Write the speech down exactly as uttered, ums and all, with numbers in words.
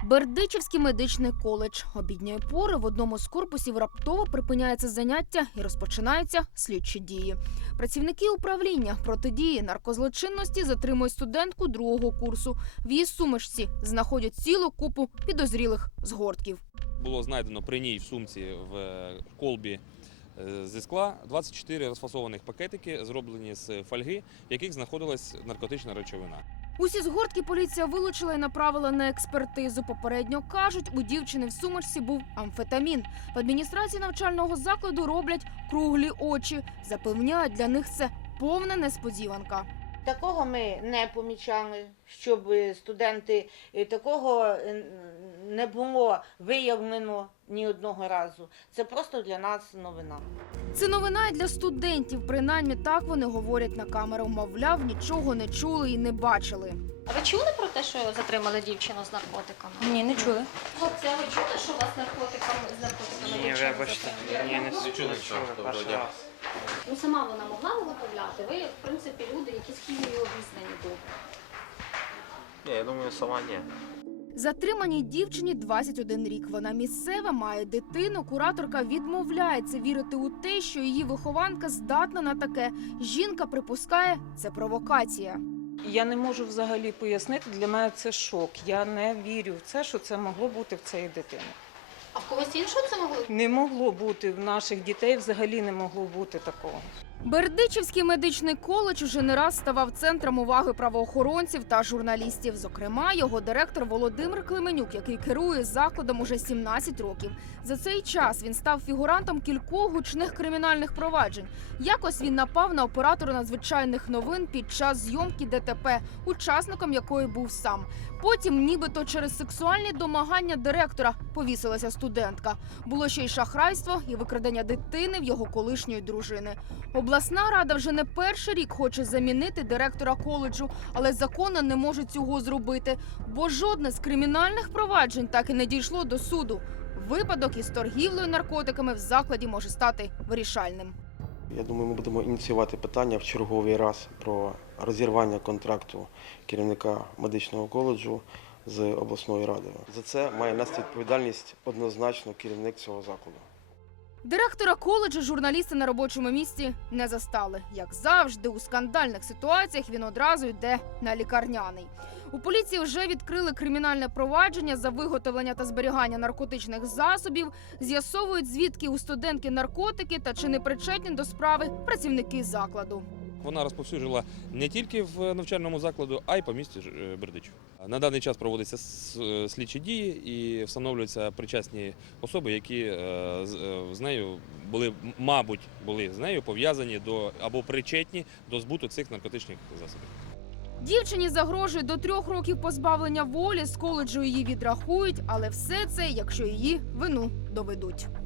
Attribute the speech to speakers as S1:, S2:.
S1: Бердичівський медичний коледж. Обідньої пори в одному з корпусів раптово припиняється заняття і розпочинаються слідчі дії. Працівники управління протидії наркозлочинності затримують студентку другого курсу. В її сумочці знаходять цілу купу підозрілих згортків.
S2: Було знайдено при ній в сумці в колбі зі скла двадцять чотири розфасованих пакетики, зроблені з фольги, в яких знаходилась наркотична речовина.
S1: Усі згортки поліція вилучила і направила на експертизу. Попередньо кажуть, у дівчини в сумочці був амфетамін. В адміністрації навчального закладу роблять круглі очі. Запевняють, для них це повна несподіванка.
S3: Такого ми не помічали, щоб студенти, такого не було виявлено ні одного разу. Це просто для нас новина.
S1: Це новина і для студентів. Принаймні так вони говорять на камеру. Мовляв, нічого не чули і не бачили.
S4: А ви чули про те, що затримали дівчину з наркотиками?
S5: Ні, не чули.
S4: Хлопці, а ви чули, що вас наркотиками, з наркотиками
S5: Ні,
S4: дівчину
S5: вибачте,
S4: затримали?
S5: ні, не чули, перший раз.
S4: Ну, сама вона могла виготовляти? Ви, в принципі, люди, які з хімією обізнані добре.
S5: Ні, я думаю, сама ні.
S1: Затриманій дівчині двадцять один рік. Вона місцева, має дитину. Кураторка відмовляється вірити у те, що її вихованка здатна на таке. Жінка припускає, це провокація.
S6: Я не можу взагалі пояснити, для мене це шок. Я не вірю в це, що це могло бути в цієї дитини.
S4: А в когось іншого це могло?
S6: Не могло бути, в наших дітей взагалі не могло бути такого.
S1: Бердичівський медичний коледж уже не раз ставав центром уваги правоохоронців та журналістів. Зокрема, його директор Володимир Клименюк, який керує закладом уже сімнадцять років. За цей час він став фігурантом кількох гучних кримінальних проваджень. Якось він напав на оператора надзвичайних новин під час зйомки ДТП, учасником якої був сам. Потім, нібито через сексуальні домагання директора, повісилася студентка. Було ще й шахрайство і викрадення дитини в його колишньої дружини. Обласна рада вже не перший рік хоче замінити директора коледжу, але законно не може цього зробити, бо жодне з кримінальних проваджень так і не дійшло до суду. Випадок із торгівлею наркотиками в закладі може стати вирішальним.
S7: Я думаю, ми будемо ініціювати питання в черговий раз про розірвання контракту керівника медичного коледжу з обласною радою. За це має нести відповідальність однозначно керівник цього закладу.
S1: Директора коледжу журналісти на робочому місці не застали. Як завжди, у скандальних ситуаціях він одразу йде на лікарняний. У поліції вже відкрили кримінальне провадження за виготовлення та зберігання наркотичних засобів, з'ясовують, звідки у студентки наркотики та чи не причетні до справи працівники закладу.
S2: Вона розповсюджувала не тільки в навчальному закладу, а й по місті Бердичів. На даний час проводяться слідчі дії і встановлюються причасні особи, які з нею були, мабуть, були з нею пов'язані до або причетні до збуту цих наркотичних засобів.
S1: Дівчині загрожує до трьох років позбавлення волі, з коледжу її відрахують, але все це, якщо її вину доведуть.